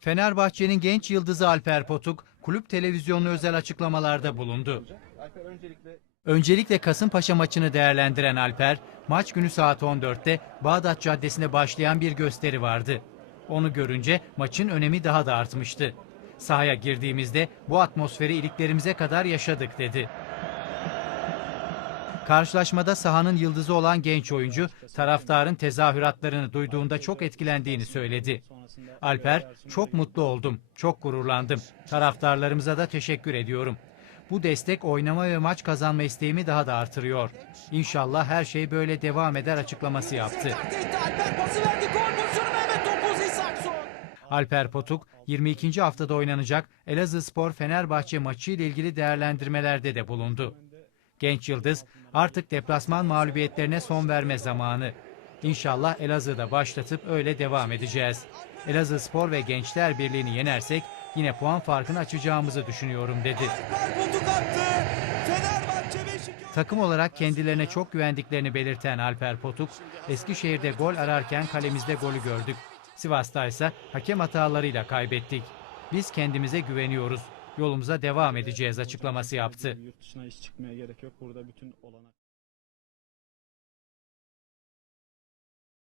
Fenerbahçe'nin genç yıldızı Alper Potuk, kulüp televizyonlu özel açıklamalarda bulundu. Öncelikle Kasımpaşa maçını değerlendiren Alper, maç günü saat 14'te Bağdat Caddesi'nde başlayan bir gösteri vardı. Onu görünce maçın önemi daha da artmıştı. Sahaya girdiğimizde bu atmosferi iliklerimize kadar yaşadık dedi. Karşılaşmada sahanın yıldızı olan genç oyuncu taraftarın tezahüratlarını duyduğunda çok etkilendiğini söyledi. Alper, çok mutlu oldum, çok gururlandım. Taraftarlarımıza da teşekkür ediyorum. Bu destek oynama ve maç kazanma isteğimi daha da artırıyor. İnşallah her şey böyle devam eder açıklaması yaptı. Alper Potuk, 22. haftada oynanacak Elazığ Spor Fenerbahçe maçı ile ilgili değerlendirmelerde de bulundu. Genç Yıldız artık deplasman mağlubiyetlerine son verme zamanı. İnşallah Elazığ'da başlatıp öyle devam edeceğiz. Elazığ Spor ve Gençler Birliği'ni yenersek yine puan farkını açacağımızı düşünüyorum dedi. Takım olarak kendilerine çok güvendiklerini belirten Alper Potuk, Eskişehir'de gol ararken kalemizde golü gördük. Sivas'ta ise hakem hatalarıyla kaybettik. Biz kendimize güveniyoruz. Yolumuza devam edeceğiz açıklaması yaptı. Yurt dışına iş çıkmaya gerek yok. Burada bütün olanak